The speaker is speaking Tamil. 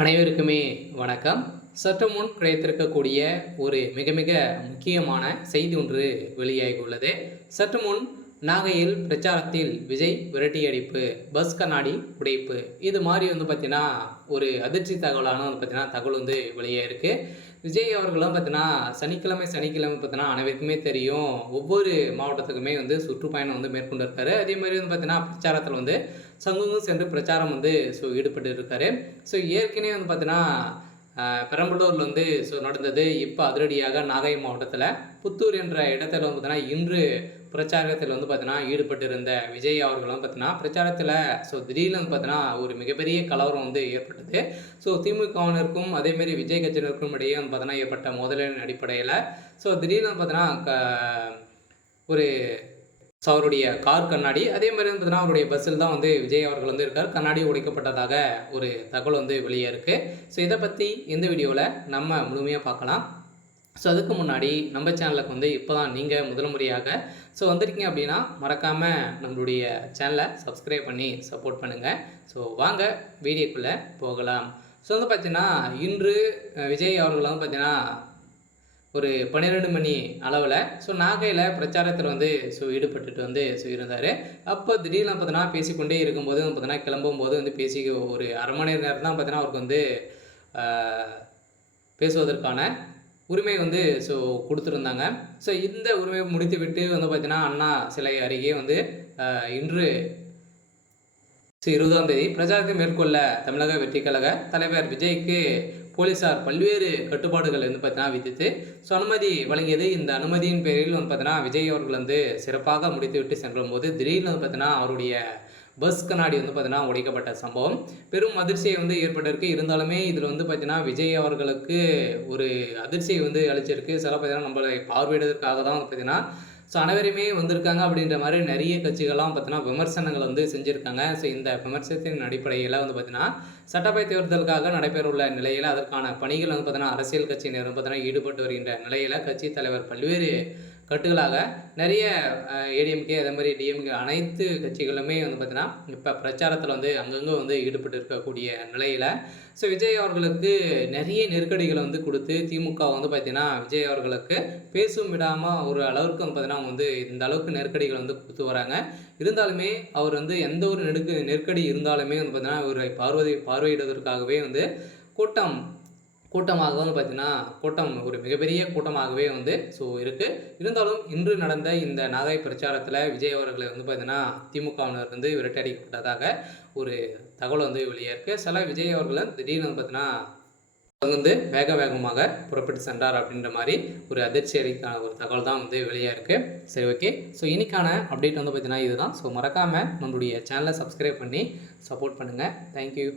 அனைவருக்குமே வணக்கம். சற்று முன் கிடைத்திருக்கக்கூடிய ஒரு மிக மிக முக்கியமான செய்தி ஒன்று வெளியாகி உள்ளது. சற்று முன் நாகையில் பிரச்சாரத்தில் விஜய் விரட்டியடிப்பு, பஸ் கண்ணாடி உடைப்பு, இது மாதிரி பார்த்தீங்கன்னா ஒரு அதிர்ச்சி தகவலான பார்த்தீங்கன்னா தகவல் வெளியாயிருக்கு. விஜய் அவர்களும் பார்த்தீங்கன்னா சனிக்கிழமை பார்த்தீங்கன்னா அனைவருக்குமே தெரியும், ஒவ்வொரு மாவட்டத்துக்குமே சுற்றுப்பயணம் மேற்கொண்டிருக்காரு. அதே மாதிரி பார்த்தீங்கன்னா பிரச்சாரத்தில் சங்கமும் சென்று பிரச்சாரம் ஈடுபட்டு இருக்காரு. ஏற்கனவே பார்த்தீங்கன்னா பெரம்பலூரில் நடந்தது. இப்போ அதிரடியாக நாகை மாவட்டத்தில் புத்தூர் என்ற இடத்துல பார்த்தீங்கன்னா இன்று பிரச்சாரத்தில் பார்த்தீங்கன்னா ஈடுபட்டு இருந்த விஜய் அவர்களும் பார்த்தீங்கன்னா பிரச்சாரத்தில் திடீர்னு பார்த்தீங்கன்னா ஒரு மிகப்பெரிய கலவரம் ஏற்பட்டது. திமுகவினருக்கும் அதேமாரி விஜய் கட்சியினருக்கும் இடையே பார்த்தீங்கன்னா ஏற்பட்ட மோதலின் அடிப்படையில் திடீர்னு பார்த்தீங்கன்னா ஒரு அவருடைய கார் கண்ணாடி, அதே மாதிரி பார்த்தீங்கன்னா அவருடைய பஸ்ஸில் தான் விஜய் அவர்கள் இருக்கார். கண்ணாடி உடைக்கப்பட்டதாக ஒரு தகவல் வெளியே இருக்குது. இதை பற்றி இந்த வீடியோவில் நம்ம முழுமையாக பார்க்கலாம். அதுக்கு முன்னாடி நம்ம சேனலுக்கு இப்போ தான் நீங்கள் முதல் முறையாக வந்திருக்கீங்க அப்படின்னா மறக்காமல் நம்மளுடைய சேனலை சப்ஸ்கிரைப் பண்ணி சப்போர்ட் பண்ணுங்கள். வாங்க வீடியோக்குள்ளே போகலாம். பார்த்தீங்கன்னா இன்று விஜய் அவர்கள் பார்த்தீங்கன்னா ஒரு 12 மணி அளவில் நாகையில் பிரச்சாரத்தில் ஈடுபட்டுட்டு இருந்தார். அப்போ திடீர்னு பார்த்தீங்கன்னா பேசிக்கொண்டே இருக்கும்போது பார்த்தீங்கன்னா கிளம்பும்போது பேசி ஒரு அரை மணி நேரம் தான் பார்த்தீங்கன்னா அவருக்கு பேசுவதற்கான உரிமை கொடுத்துருந்தாங்க. இந்த உரிமையை முடித்து விட்டு பார்த்தீங்கன்னா அண்ணா சிலை அருகே இன்று 20ஆம் தேதி பிரச்சாரத்தை மேற்கொள்ள தமிழக வெற்றிக் கழக தலைவர் விஜய்க்கு போலீசார் பல்வேறு கட்டுப்பாடுகள் பார்த்தீங்கன்னா விதித்து அனுமதி வழங்கியது. இந்த அனுமதியின் பேரில் பார்த்தீங்கன்னா விஜய் அவர்கள் சிறப்பாக முடித்துவிட்டு செல்லும்போது திடீர்னு பார்த்தீங்கன்னா அவருடைய பஸ் கண்ணாடி பார்த்தீங்கன்னா உடைக்கப்பட்ட சம்பவம் பெரும் அதிர்ச்சியை ஏற்பட்டிருக்கு. இருந்தாலுமே இதில் பார்த்தீங்கன்னா விஜய் அவர்களுக்கு ஒரு அதிர்ச்சியை அளிச்சிருக்கு. சில பார்த்தீங்கன்னா நம்மளை பார்வையிடுவதற்காக தான் பார்த்தீங்கன்னா அனைவருமே வந்திருக்காங்க அப்படின்ற மாதிரி நிறைய கட்சிகள்லாம் பார்த்தீங்கன்னா விமர்சனங்கள் செஞ்சுருக்காங்க. இந்த விமர்சனத்தின் அடிப்படையில் பார்த்தீங்கன்னா சட்டப்பேரவை தேர்தலுக்காக நடைபெறவுள்ள நிலையில் அதற்கான பணிகள் பார்த்தீங்கன்னா அரசியல் கட்சியினர் பார்த்தீங்கன்னா ஈடுபட்டு வருகின்ற நிலையில் கட்சி தலைவர் பல்வேறு கட்டுகளாக நிறைய ஏடிஎம்கே அதே மாதிரி டிஎம்கே அனைத்து கட்சிகளுமே பார்த்தீங்கன்னா இப்போ பிரச்சாரத்தில் அங்கங்கே ஈடுபட்டு இருக்கக்கூடிய நிலையில் விஜய் அவர்களுக்கு நிறைய நெருக்கடிகளை கொடுத்து திமுக பார்த்தீங்கன்னா விஜய் அவர்களுக்கு பேசும் விடாமல் ஒரு அளவுக்கு பார்த்தீங்கன்னா இந்த அளவுக்கு நெருக்கடிகள் கொடுத்து வராங்க. இருந்தாலுமே அவர் எந்த ஒரு நெருக்கடி இருந்தாலுமே பார்த்தீங்கன்னா இவரை பார்வையிடுவதற்காகவே கூட்டமாக பார்த்தீங்கன்னா கூட்டம் ஒரு மிகப்பெரிய கூட்டமாகவே இருக்குது. இருந்தாலும் இன்று நடந்த இந்த நாகை பிரச்சாரத்தில் விஜய் அவர்களை பார்த்தீங்கன்னா திமுகவினர் விரட்டடிக்கப்பட்டதாக ஒரு தகவல் வெளியே இருக்குது. சில விஜய் அவர்களை திடீர்னு பார்த்தீங்கன்னா வேகமாக புறப்பட்டு சென்றார் அப்படின்ற மாதிரி ஒரு அதிர்ச்சி அளிக்கான ஒரு தகவல் தான் வெளியே இருக்குது. சரி, ஓகே. இன்னைக்கான அப்டேட் பார்த்தீங்கன்னா இதுதான். மறக்காமல் நம்மளுடைய சேனலை சப்ஸ்கிரைப் பண்ணி சப்போர்ட் பண்ணுங்கள். தேங்க்யூ.